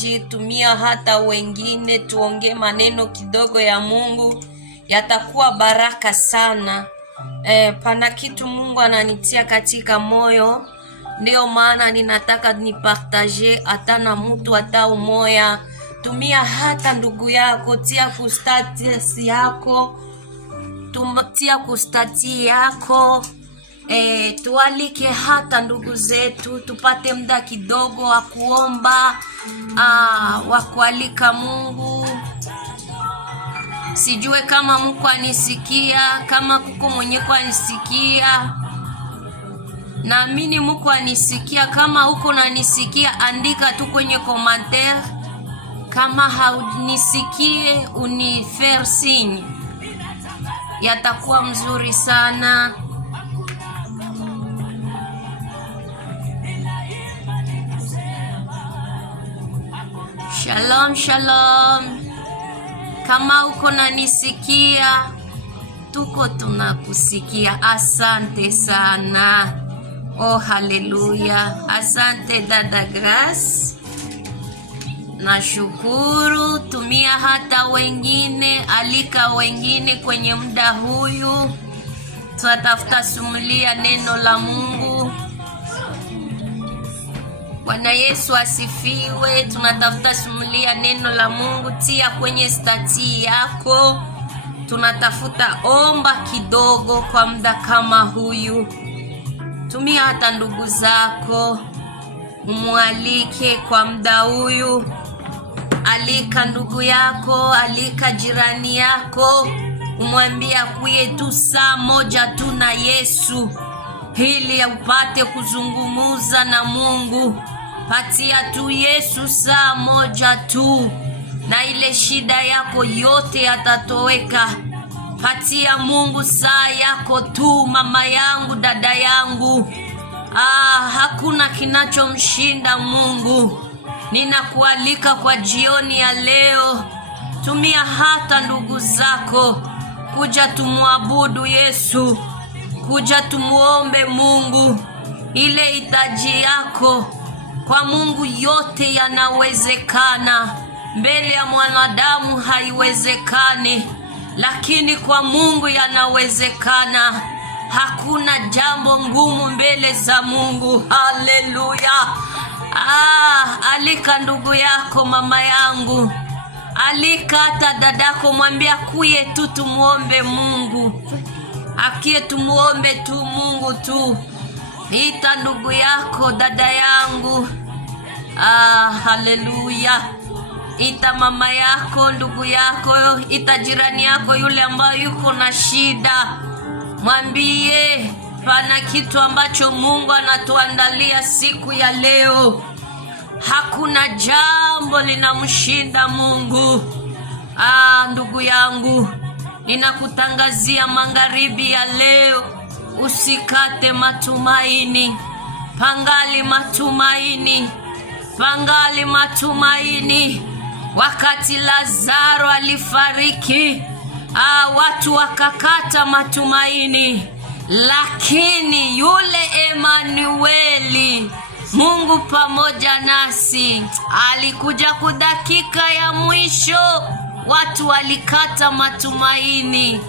mtazamaji, tumia hata wengine, tuongee maneno kidogo ya Mungu, yatakuwa baraka sana. Pana kitu Mungu ananitia katika moyo, ndio maana ninataka nipartage hata na mtu hata umoya. Tumia hata ndugu yako, tia kustatus yako, tia kustati yako. Tualike hata ndugu zetu, tupate muda kidogo wa kuomba, wa kualika Mungu. Sijue kama Mungu anisikia, kama kuko mwenye anisikia. Naamini Mungu anisikia. Kama uko unanisikia, andika tu kwenye commentaire. Kama haunisikie, unifaire signe. Yatakuwa mzuri sana. Shalom, shalom. Kama uko nanisikia, tuko tunakusikia. Asante sana. Oh, haleluya. Asante dada Grace. Nashukuru. Tumia hata wengine, alika wengine kwenye muda huyu. Tunatafuta sumulia neno la Mungu. Bwana Yesu asifiwe. Tunatafuta sumulia neno la Mungu. Tia kwenye stati yako. Tunatafuta omba kidogo kwa muda kama huyu. Tumia hata ndugu zako, umualike kwa muda huyu. Alika ndugu yako, alika jirani yako, umwambia kuye tu saa moja tu na Yesu, ili upate kuzungumuza na Mungu. Patia tu Yesu saa moja tu, na ile shida yako yote yatatoweka. Patia Mungu saa yako tu, mama yangu, dada yangu. Hakuna kinachomshinda Mungu. Ninakualika kwa jioni ya leo, tumia hata ndugu zako, kuja tumuabudu Yesu, kuja tumuombe Mungu. Ile hitaji yako kwa Mungu yote yanawezekana. Mbele ya mwanadamu haiwezekani, lakini kwa Mungu yanawezekana. Hakuna jambo ngumu mbele za Mungu. Haleluya. Alika ndugu yako, mama yangu, alika hata dadako, mwambia kuye tu tumuombe Mungu. Akie tumuombe tu Mungu tu. Ita ndugu yako, dada yangu. Haleluya. Ita mama yako, ndugu yako, ita jirani yako yule ambaye yuko na shida. Mwambie pana kitu ambacho Mungu anatuandalia siku ya leo. Hakuna jambo linamshinda Mungu. Ndugu yangu, ninakutangazia magharibi ya leo, usikate matumaini. Pangali matumaini. Pangali matumaini. Wakati Lazaro alifariki, watu wakakata matumaini, lakini yule Emanueli, Mungu pamoja nasi, alikuja kudakika ya mwisho. Watu walikata matumaini,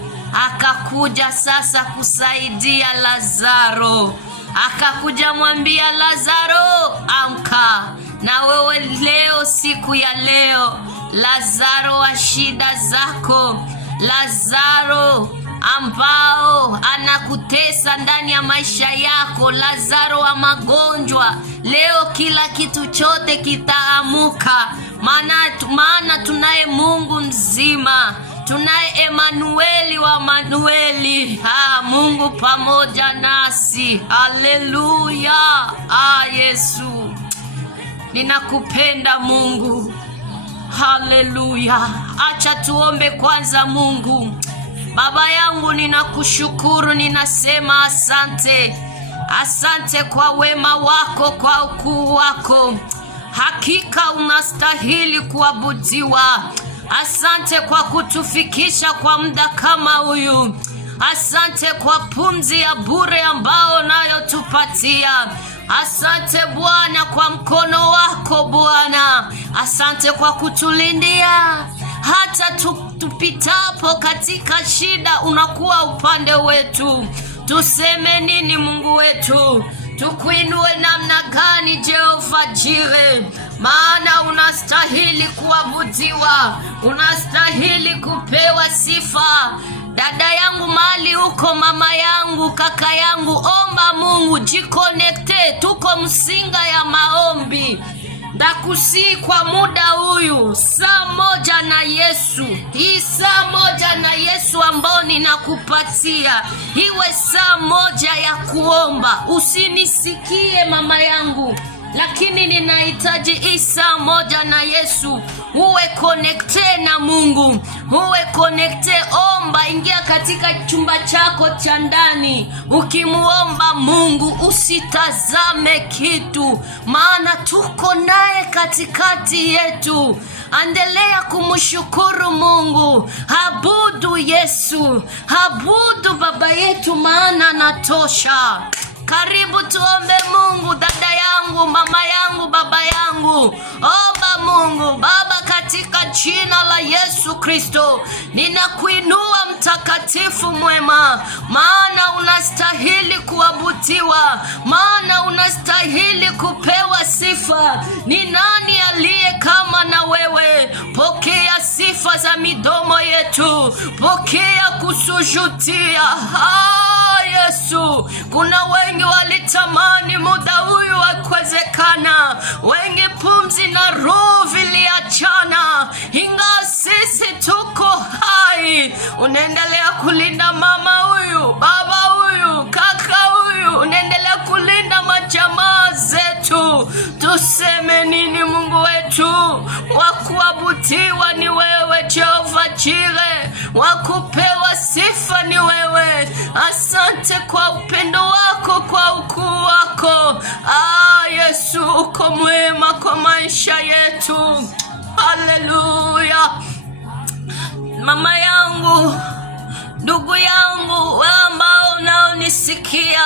akakuja sasa kusaidia Lazaro. Akakuja mwambia Lazaro, amka. Na wewe leo, siku ya leo, Lazaro wa shida zako, Lazaro ambao anakutesa ndani ya maisha yako, Lazaro wa magonjwa, leo kila kitu chote kitaamuka. Maana tunaye Mungu mzima, tunaye Emanueli wa Manueli. Mungu pamoja nasi. Haleluya. Yesu, ninakupenda Mungu. Haleluya. Acha tuombe kwanza. Mungu Baba yangu, ninakushukuru, ninasema asante. Asante kwa wema wako, kwa ukuu wako. Hakika unastahili kuabudiwa. Asante kwa kutufikisha kwa muda kama huyu. Asante kwa pumzi ya bure ambao nayo tupatia. Asante Bwana kwa mkono wako Bwana. Asante kwa kutulindia hata tupitapo katika shida, unakuwa upande wetu. Tuseme nini Mungu wetu? Tukuinue namna gani Jehova Jire? Maana unastahili kuabudiwa, unastahili kupewa sifa. Dada yangu mali uko, mama yangu, kaka yangu, omba Mungu, jikonekte. Tuko msinga ya maombi. Ndakusi kwa muda huyu saa moja na Yesu. Hii saa moja na Yesu ambao ninakupatia iwe saa moja ya kuomba. Usinisikie mama yangu, lakini ninahitaji hii saa moja na Yesu. Uwe connecte na Mungu, uwe connecte. Omba, ingia katika chumba chako cha ndani ukimuomba Mungu, usitazame kitu, maana tuko naye katikati yetu. Endelea kumshukuru Mungu, abudu Yesu, abudu Baba yetu, maana anatosha. Karibu tuombe Mungu, dada yangu, mama yangu, baba yangu. Omba Mungu. Baba, katika jina la Yesu Kristo, ninakuinua mtakatifu mwema, maana unastahili kuabudiwa, maana unastahili kupewa sifa. Ni nani aliye kama na wewe? Pokea sifa za midomo yetu, pokea kusujudia. Yesu, kuna wengi walitamani muda huyu hakuwezekana, wengi pumzi na roho viliachana, ingawa sisi tuko hai. Unaendelea kulinda mama huyu, baba huyu, kaka huyu, unaendelea kulinda majamaa zetu. Tuseme nini Mungu wetu? Wakuabudiwa ni wewe Jehova Jire, wakupewa sifa ni wewe. Asante kwa upendo wako, kwa ukuu wako. Yesu, uko mwema kwa maisha yetu. Haleluya. Mama yangu, ndugu yangu, wewe ambao unaonisikia,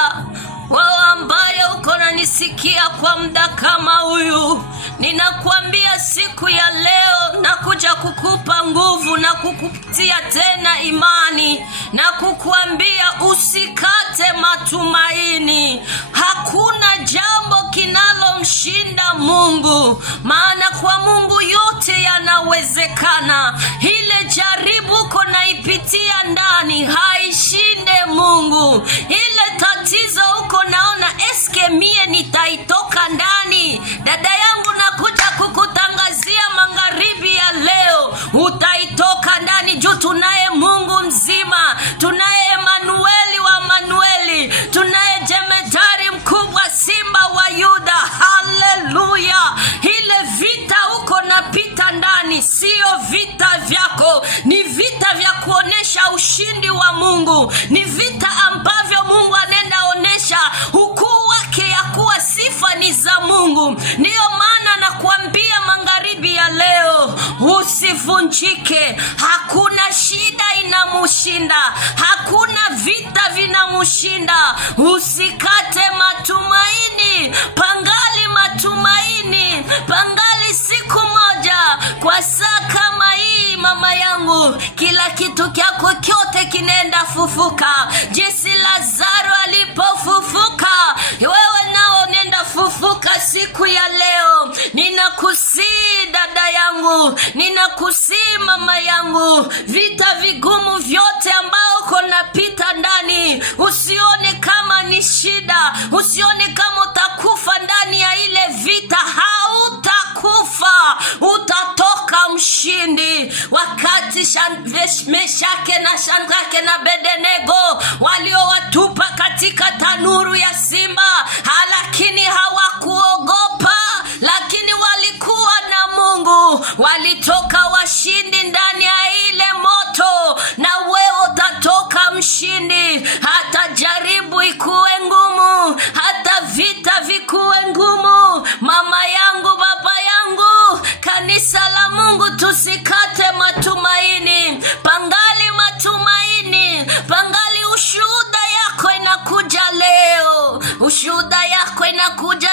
wewe ambaye uko nanisikia kwa muda kama huyu, ninakuambia siku ya leo nakuja kukupa nguvu na kukupatia tena imani na kukuambia usikate matumaini. Hakuna jambo kinalomshinda Mungu, maana kwa Mungu yote yanawezekana. Ile jaribu uko naipitia ndani haishinde Mungu. Ile tatizo uko naona eske mie nitaitoka ndani, dada yangu, nakuja kukutangazia magharibi ya leo utaitoka ndani. Juu tunaye Mungu mzima, tunaye Emanueli wa Manueli, tunaye jemedari mkubwa, Simba wa Yuda. Haleluya. Ile vita uko napita ndani sio vita vyako, ni vita vya kuonesha ushindi wa Mungu, ni vita ambavyo Mungu anenda onesha ukuu wake, ya kuwa sifa ni za Mungu. Ndiyo maana nakuambia magharibi ya leo usivunjike. Hakuna shida inamushinda, hakuna vita vinamushinda. Usikate matumaini, pangali matumaini, pangali siku moja. Kwa saa kama hii mama yangu, kila kitu kyako kyote kinenda fufuka. Jinsi Lazaro alipofufuka, wewe nao nenda fufuka siku ya leo. Ninakusii dada yangu, ninakusii mama yangu, vita vigumu vyote ambao uko napita ndani, usione kama ni shida, usione kama utakufa ndani ya ile vita. Hautakufa, utatoka mshindi. Wakati Meshake na Shadraka na Abednego waliowatupa katika tanuru ya simba, lakini hawakuogopa, lakini walikuwa na Mungu, walitoka washindi ndani ya ile moto. Na wewe utatoka mshindi, hata jaribu ikuwe ngumu, hata vita vikuwe ngumu. Mama yangu, baba yangu, kanisa la Mungu, tusikate matumaini. Pangali matumaini, pangali ushuhuda yako inakuja leo, ushuhuda yako inakuja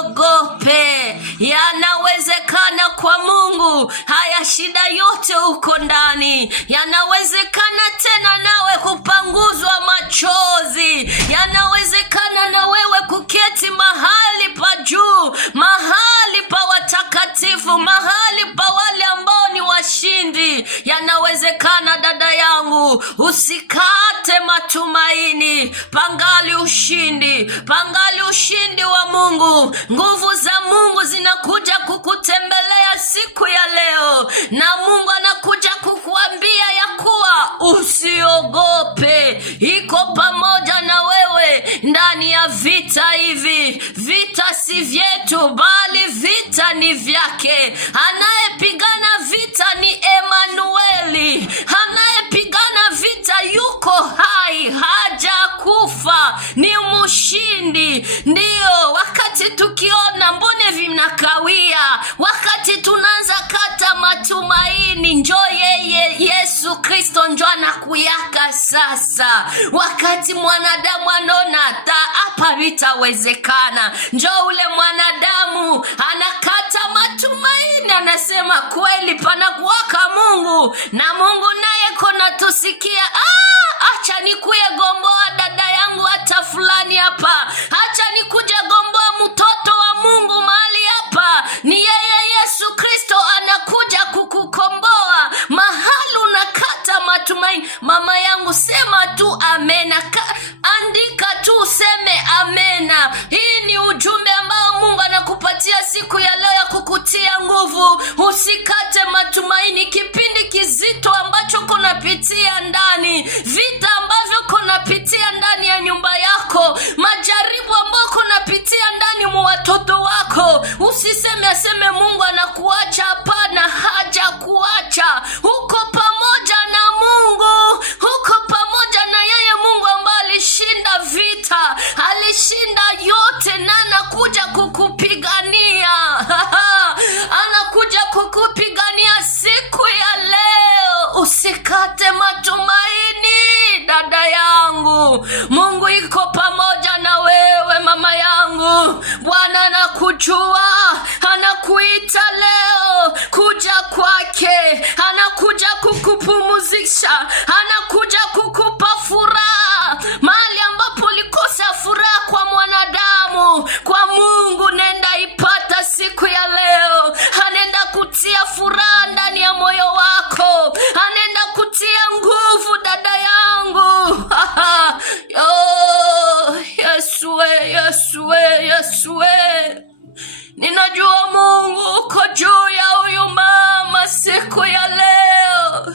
usiogope. Yanawezekana kwa Mungu. Haya, shida yote uko ndani, yanawezekana tena nawe kupanguzwa machozi. Yanawezekana na wewe kuketi mahali pa juu, mahali pa watakatifu, mahali pa wale ambao ni washindi. Yanawezekana dada yangu, usikate matumaini. Pangali ushindi, pangali ushindi wa Mungu. Nguvu za Mungu zinakuja kukutembelea siku ya leo, na Mungu anakuja kukuambia ya kuwa usiogope. Iko pamoja na wewe ndani ya vita hivi. Vita si vyetu, bali vita ni vyake. Anayepigana vita ni Emanueli. Anayepigana vita yuko hai, hajakufa, ni mshindi. Ndio wakati tukiona mbone vinakawia, wakati tunaanza kata matumaini, njoo yeye Yesu Kristo njoo anakuyaka sasa. Wakati mwanadamu anaona hapa vitawezekana, njoo ule mwanadamu anakata matumaini, anasema kweli panakuwaka Mungu, na Mungu naye kona tusikia. Acha nikuye gomboa dada yangu hata fulani hapa, acha nikuje gomboa mtoto wa Mungu mahali hapa. Ni yeye Yesu Kristo anakuja kukukomboa mahali unakata matumaini. Mama yangu, sema tu amena, andika tu useme amena. Hii ni ujumbe ambao Mungu anakupatia siku ya leo ya kukutia nguvu. Usikate matumaini. Kipindi kizito ambacho kunapitia ndani, vita ambavyo kunapitia ndani ya nyumba yako, majaribu ambayo kunapitia ndani mwa watoto wako, usiseme aseme Mungu anakuacha. Hapana, hajakuacha. Uko pamoja na Mungu, uko pamoja na yeye Mungu ambaye alishinda vita, alishinda yote, na anakuja kukupigania. Anakuja kukupigania siku ya leo. Usikate matumaini dada yangu, Mungu iko pamoja na wewe mama yangu. Bwana anakujua, anakuita leo kuja kwake, anakuja kukupumzisha, anakuja kukupa furaha mahali ambapo ulikosa furaha kwa mwanadamu. Kwa Mungu nenda ipata siku ya leo. Anaenda kutia furaha ndani ya moyo wako, anaenda kutia nguvu dada yangu. Yesu, ninajua Mungu uko juu ya huyu mama siku ya leo,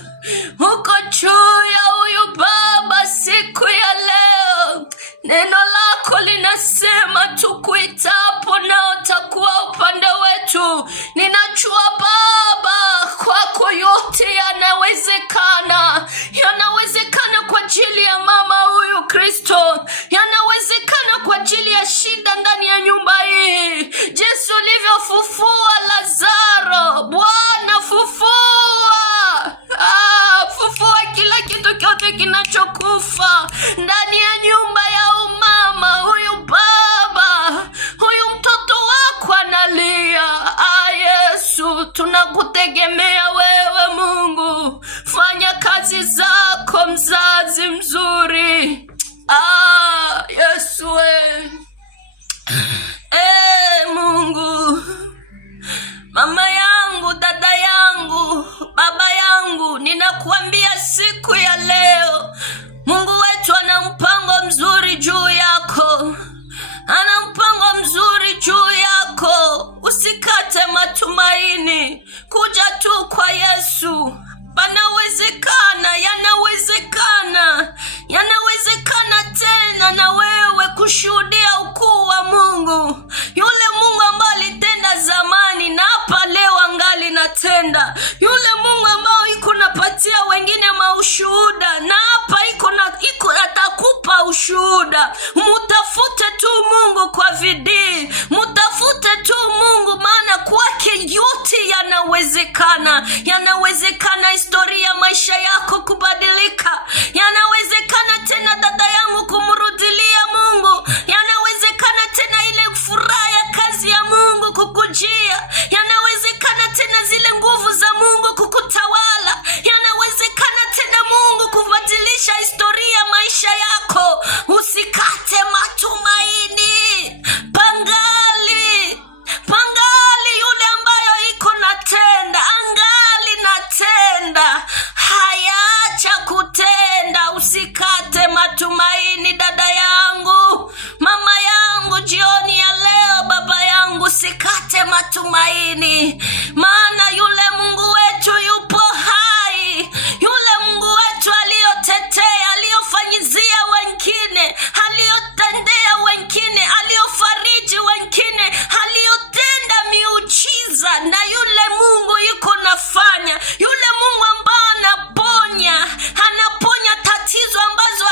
uko juu ya huyu baba siku ya leo. Neno lako linasema tukuitapo na utakuwa upande wetu. Ninajua Baba, kwako yote yanawezekana. Yanawezekana kwa ajili ya mama huyu Kristo, yanawezekana kwa ajili ya shida ndani ya nyumba hii. Yesu ulivyofufua Lazaro, Bwana fufua. Fufua kila kitu kyote kinachokufa ndani ya nyumba ya umama huyu baba, huyu mtoto wako analia. Yesu, tunakutegemea wewe Mungu. Fanya kazi zako, mzazi mzuri. Yesu Mungu, mama yangu, dada yangu, baba yangu, ninakuambia siku ya leo Mungu wetu ana mpango mzuri juu yako. Ana mpango mzuri juu yako. Usikate matumaini. Kuja tu kwa Yesu. Panawezekana, yanawezekana tena na wewe kushuhudia ukuu wa Mungu. Yule Mungu ambaye alitenda zamani na hapa leo angali natenda. Yule Mungu ambaye iko napatia wengine maushuhuda na hapa iko atakupa ushuhuda. Mutafute tu Mungu kwa bidii. Mutafute tu Mungu, maana kwake yote yanawezekana. Yanawezekana historia maisha yako kubadilika. Yanawezekana tena dada yangu kumrudilia Mungu. Yanawezekana tena ile furaha ya kazi ya kukujia, yanawezekana tena zile nguvu za Mungu kukutawala, yanawezekana tena Mungu kubadilisha historia maisha yako. Usikate matumaini. Pangali yule ambayo iko natenda, angali natenda, hayacha kutenda. Usikate matumaini dada yangu, mama yangu, jioni ya leo baba yangu, usikate matumaini, maana yule Mungu wetu yupo hai. Yule Mungu wetu aliyotetea, aliyofanyizia wengine, aliyotendea wengine, aliyofariji wengine, aliyotenda miujiza, na yule Mungu yuko nafanya. Yule Mungu ambaye anaponya tatizo ambazo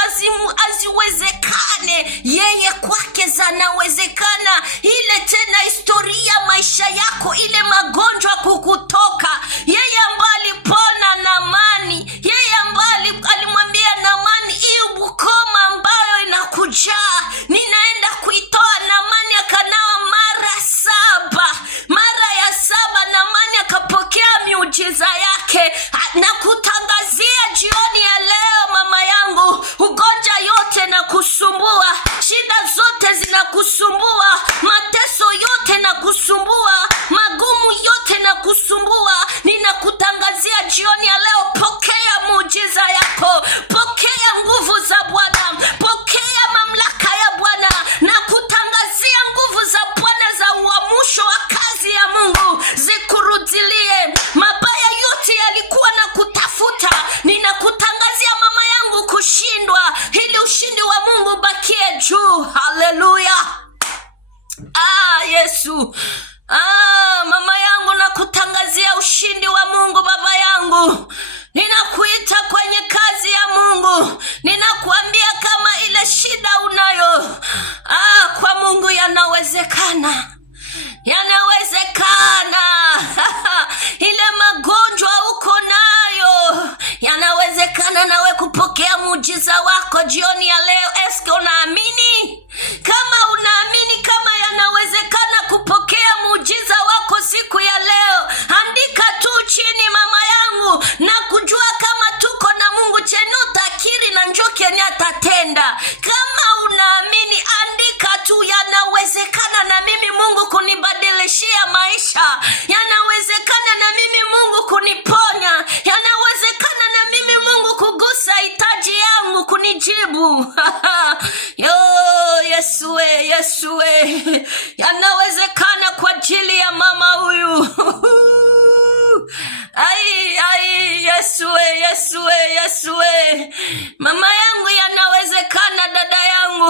haziwezekane, yeye kwake zanawezekana. Ile tena historia maisha yako, ile magonjwa kukutoka, yeye ambaye alipona Naamani, yeye ambaye alimwambia Naamani, hii ukoma ambayo inakujaa ninaenda kuitoa. Naamani akanawa mara ya saba Naamani akapokea miujiza yake. Na kutangazia jioni ya leo mama yangu, ugonjwa yote na kusumbua, shida zote zinakusumbua, mateso yote na kusumbua, magumu yote na kusumbua, ninakutangazia jioni ya leo, pokea muujiza yako, pokea nguvu za Bwana, pokea mamlaka ya Bwana, na kutangazia nguvu za Bwana za uamsho wa kazi ya Mungu zikurudilie. Mabaya yote yalikuwa na kutafuta, ninakutangazia mama yangu kushindwa, ili ushindi wa Mungu bakie juu. Haleluya. Yesu. Mama yangu, nakutangazia ushindi wa Mungu. Baba yangu, ninakuita kwenye kazi ya Mungu, ninakuambia kama ile shida unayo, kwa Mungu yanawezekana. Ile magonjwa uko nayo, yanawezekana nawe kupokea muujiza wako jioni ya leo. Eske unaamini? Kama unaamini kama yanawezekana kupokea muujiza wako siku ya leo, andika tu chini mama yangu, na kujua kama tuko na Mungu chenu takiri na njoke ni atatenda. Kama unaamini, andika tu, yanawezekana na mimi Mungu kunibadilishia maisha, yanawezekana na mimi Mungu kuniponya, yanawezekana na mimi Mungu kugusa hitaji yangu, kunijibu. Yesu, yanawezekana kwa ajili ya mama huyu. Yesu, mama yangu, yanawezekana dada yangu,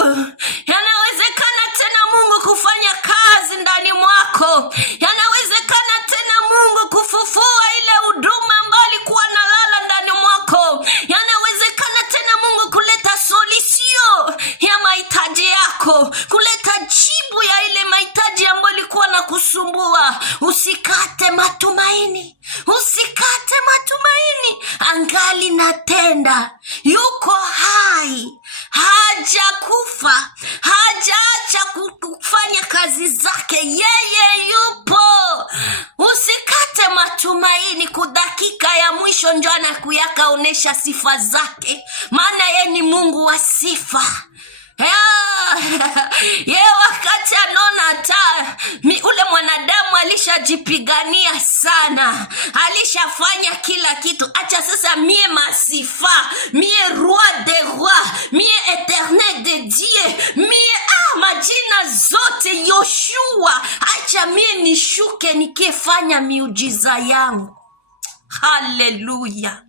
yanawezekana tena Mungu kufanya kazi ndani mwako, yanawezekana tena Mungu kufufua ile huduma ambayo ilikuwa nalala ndani mwako, yanawezekana tena Mungu kuleta solution ya mahitaji yako, kuleta jibu ya ile mahitaji ambayo ilikuwa na kusumbua. Usikate matumaini, angali natenda, yuko hai, hajakufa, hajaacha kufanya kazi zake, yeye yupo. Usikate matumaini, kudakika ya mwisho ndio anakuyakaonesha sifa zake, maana yeye ni Mungu wa sifa. Ye wakati anaona hata ule mwanadamu alishajipigania sana, alishafanya kila kitu, acha sasa mie masifa, mie roi de roi, mie eternel de Dieu, mie majina zote Yoshua, acha mie nishuke nikifanya miujiza yangu. Haleluya.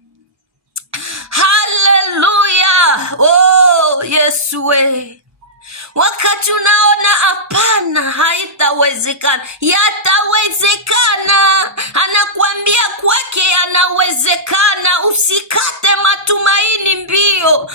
Yesu wakati unaona hapana, haitawezekana, yatawezekana. Anakuambia kwake yanawezekana. Usikate matumaini mbio,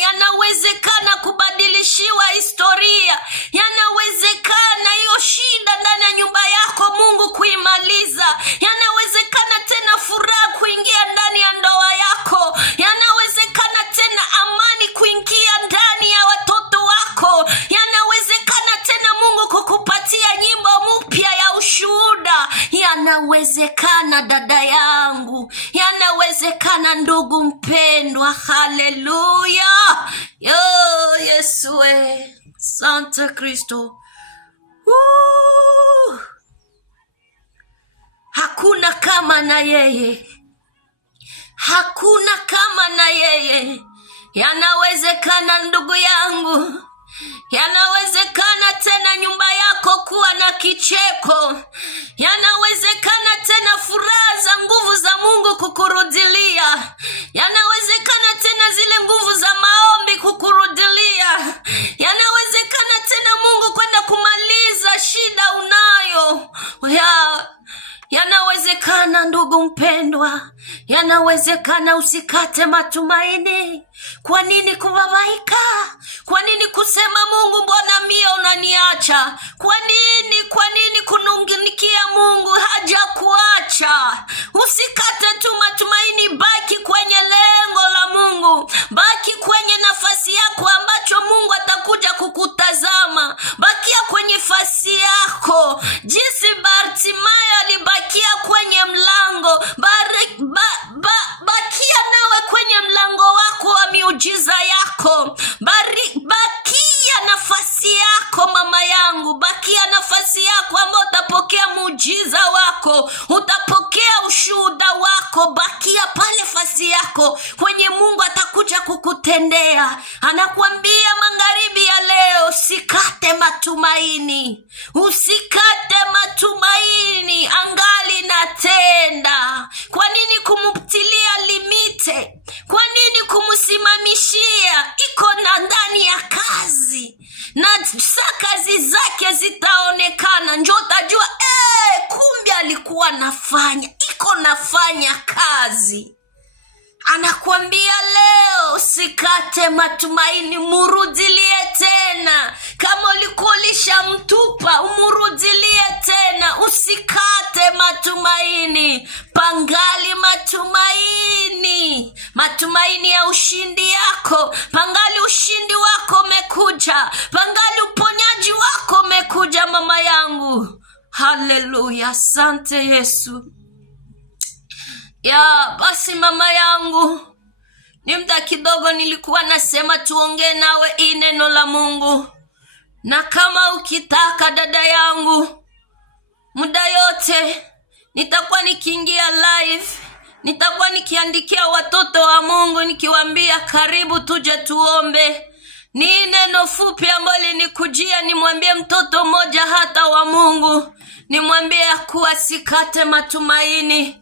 yanawezekana kubadilishiwa historia, yanawezekana hiyo shida ndani ya nyumba yako Mungu kuimaliza, yanawezekana tena furaha kuingia ndani ya ndoa yako, yanawezekana tena amani kuingia ndani ya watoto wako, yanawezekana yanawezekana dada yangu, yanawezekana ndugu mpendwa. Haleluya. Yesu Santa Kristo. Hakuna kama na yeye, hakuna kama na yeye. Yanawezekana ndugu yangu, yanawezekana tena nyumba yako kuwa na kicheko, yanawezekana tena furaha za nguvu za Mungu kukurudilia, yanawezekana tena zile nguvu za maombi kukurudilia, yanawezekana tena Mungu kwenda kumaliza shida unayo. Yanawezekana ndugu mpendwa, yanawezekana. Usikate matumaini. Kwa nini kubabaika? Kwa nini kusema Mungu mbona mie unaniacha? Kwa nini kunungunikia Mungu hajakuacha? Usikate tu matumaini, baki kwenye lengo la Mungu, baki kwenye nafasi yako ambacho Mungu atakuja kukutazama. Bakia kwenye nafasi yako, jinsi Bartimayo alibakia kwenye mlango. Bakia nawe kwenye mlango wako wa miujiza yako. Bakia nafasi yako mama yangu, bakia nafasi yako ambayo utapokea muujiza wako, utapokea ushuhuda wako. Bakia pale nafasi yako kwenye Mungu atakuja kukutendea. Anakuambia magharibi ya leo, usikate matumaini, usikate matumaini, angali natenda. Kwa nini kumuptilia limite? Kwa nini kumsimamishia? Iko na ndani ya kazi, na kazi zake zitaonekana. Njoo utajua kumbe alikuwa nafanya kazi. Anakuambia leo, usikate matumaini, murudilie tena. Kama ulikuwa ulishamtupa, umurudilie tena. Usikate matumaini, pangali matumaini ya ushindi yako. Pangali ushindi wako umekuja, pangali uponyaji wako umekuja mama yangu. Haleluya, asante Yesu. Basi mama yangu, ni muda kidogo nilikuwa nasema tuongee nawe neno la Mungu. Na kama ukitaka dada yangu, muda yote nitakuwa nikiingia live, nitakuwa nikiandikia watoto wa Mungu nikiwaambia karibu tuje tuombe. Ni neno fupi ambalo nikujia, nimwambie mtoto mmoja hata wa Mungu, nimwambie kuwa asikate matumaini.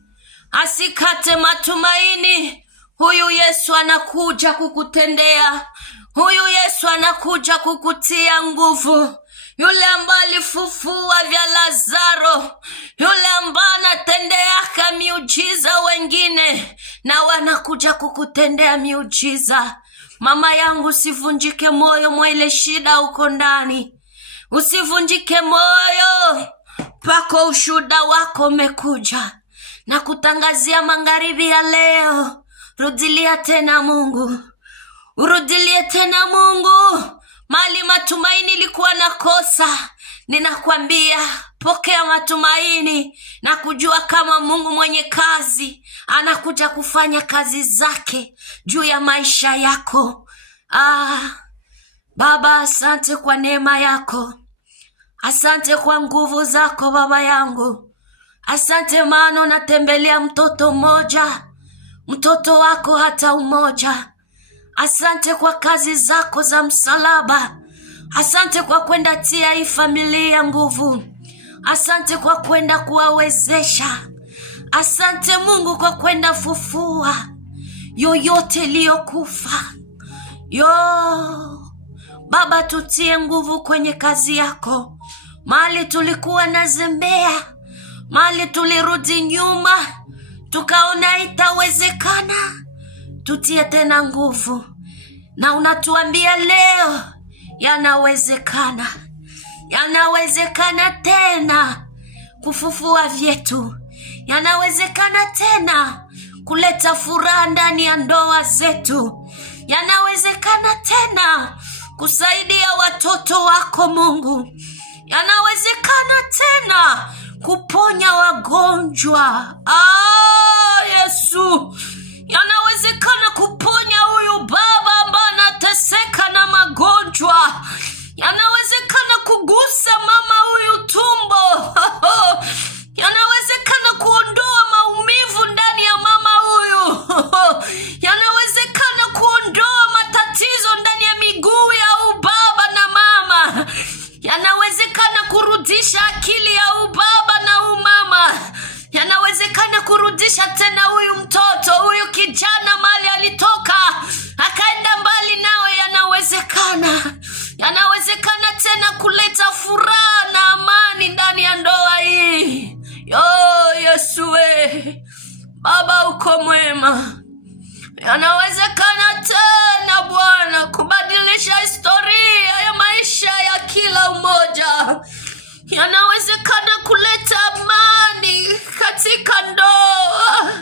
Asikate matumaini. Huyu Yesu anakuja kukutendea. Huyu Yesu anakuja kukutia nguvu. Yule ambaye alifufua vya Lazaro, yule ambaye anatendeaka miujiza wengine, na wanakuja kukutendea miujiza. Mama yangu, usivunjike moyo mwa ile shida uko ndani. Usivunjike moyo, pako ushuhuda wako umekuja. Na kutangazia magharibi ya leo, rudilia tena Mungu. Urudilie tena Mungu. Mali matumaini ilikuwa nakosa, ninakwambia pokea matumaini na kujua kama Mungu mwenye kazi anakuja kufanya kazi zake juu ya maisha yako. Baba, asante kwa neema yako. Asante kwa nguvu zako baba yangu. Asante maana unatembelea mtoto mmoja, mtoto wako hata umoja. Asante kwa kazi zako za msalaba. Asante kwa kwenda tia hii familia nguvu. Asante kwa kwenda kuwawezesha. Asante Mungu kwa kwenda fufua yoyote iliyokufa. Baba, tutie nguvu kwenye kazi yako. Mahali tulikuwa nazembea, mahali tulirudi nyuma, tukaona itawezekana, tutie tena nguvu. Na unatuambia leo yanawezekana. Yanawezekana tena kufufua vyetu. Yanawezekana tena kuleta furaha ndani ya ndoa zetu. Yanawezekana tena kusaidia watoto wako Mungu. Yanawezekana tena kuponya wagonjwa. Yesu, yanawezekana kuponya huyu baba ambaye anateseka na magonjwa. Yanawezekana kugusa mama huyu tumbo. Yanawezekana kuondoa maumivu ndani ya mama huyu. Yanawezekana kuondoa matatizo ndani ya miguu ya huyu baba na mama. Yanawezekana kurudisha akili ya huyu baba na huyu mama. Yanawezekana kurudisha tena huyu mtoto, huyu kijana mali alitoka akaenda mbali nawe. Yanawezekana tena kuleta furaha na amani ndani ya ndoa hii. Yesu Baba uko mwema. Yanawezekana tena Bwana kubadilisha historia ya maisha ya kila mmoja. Yanawezekana kuleta amani katika ndoa.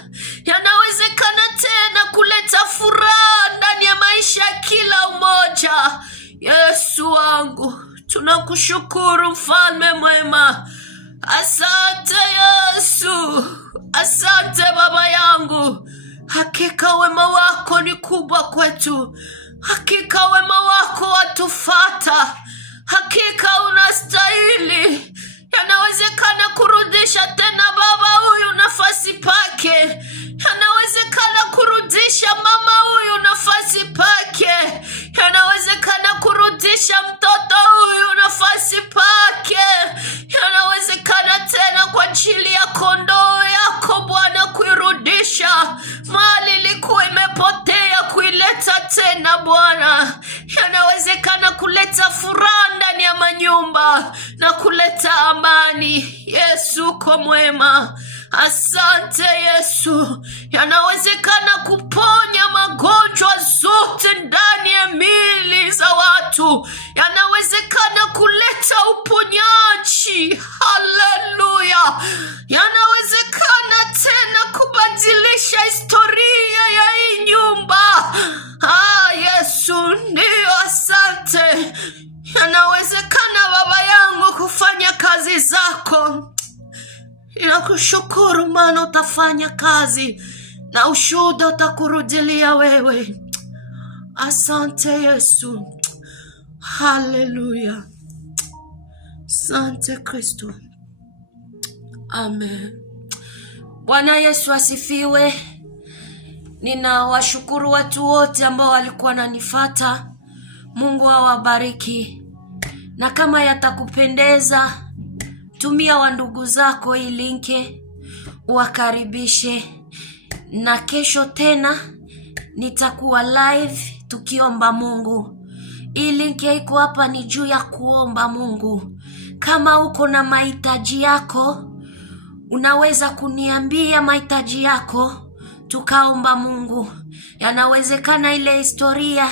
Yanawezekana tena kuleta furaha ndani ya maisha ya kila mmoja. Yesu wangu, tunakushukuru mfalme mwema. Asante Yesu, asante Baba yangu. Hakika wema wako ni kubwa kwetu. Hakika wema wako watufata. Hakika unastahili. Yanawezekana kurudisha tena baba huyu nafasi pake. Yanawezekana kurudisha mama huyu nafasi pake. Yanawezekana kurudisha mtoto huyu nafasi pake. Yanawezekana tena kwa ajili ya kondoo yako Bwana kuirudisha mali ilikuwa imepotea, kuileta tena Bwana. Yanawezekana kuleta furaha ndani ya manyumba na kuleta amani. Yesu kwa mwema. Asante Yesu. Yanawezekana kuponya magonjwa zote ndani ya miili za watu. Yanawezekana kuleta uponyaji. Haleluya. Yanawezekana tena kubadilisha historia ya hii nyumba. Yesu, ndio, asante. Yanawezekana Baba yangu kufanya kazi zako. Ninakushukuru maana utafanya kazi na ushuhuda utakurudilia wewe. Asante Yesu. Haleluya. Asante Kristo. Amen. Bwana Yesu asifiwe. Ninawashukuru watu wote ambao walikuwa wananifuata. Mungu awabariki. Na kama yatakupendeza, tumia wa ndugu zako hii linki uwakaribishe. Na kesho tena nitakuwa live tukiomba Mungu. Hii linki iko hapa ni juu ya kuomba Mungu. Kama uko na mahitaji yako, unaweza kuniambia mahitaji yako, tukaomba Mungu. Yanawezekana ile historia,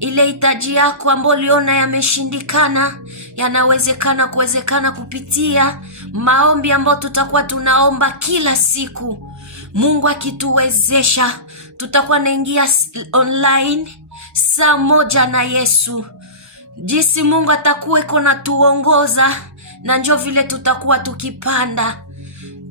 ile hitaji yako ambayo uliona yameshindikana, yanawezekana kupitia maombi ambayo tutakuwa tunaomba kila siku. Mungu akituwezesha, tutakuwa naingia online saa 1 na Yesu. Jinsi Mungu atakuwa iko na tuongoza, na njoo vile tutakuwa tukipanda.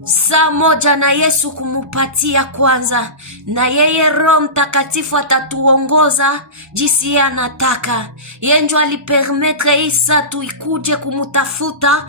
Saa 1 na Yesu kumupatia kwanza, na yeye Roho Mtakatifu atatuongoza jinsi yeye anataka. Yeye ndio alipermettre Isa tuikuje kumutafuta,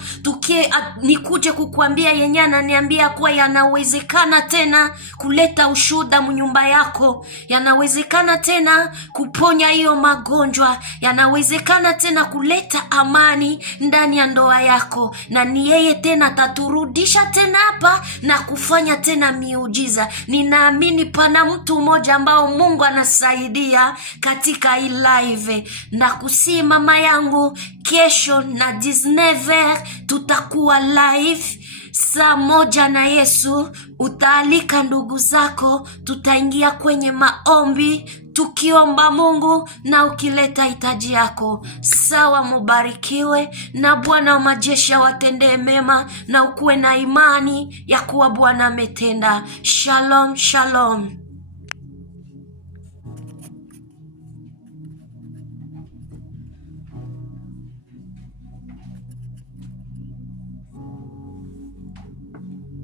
nikuje kukuambia yenye ananiambia kwa yanawezekana tena kuleta ushuhuda mnyumba yako. Yanawezekana tena kuponya hiyo magonjwa. Yanawezekana tena kuleta amani ndani ya ndoa yako. Na ni yeye tena ataturudisha tena hapa na kufanya tena miujiza. Ninaamini pana mtu mmoja ambao Mungu anasaidia katika hii live. Na kusi mama yangu, kesho na 19h tutakuwa live saa 1 na Yesu. Utaalika ndugu zako, tutaingia kwenye maombi tukiomba Mungu na ukileta hitaji yako. Sawa, mubarikiwe na Bwana wa majeshi awatendee mema na ukuwe na imani ya kuwa Bwana ametenda. Shalom, shalom.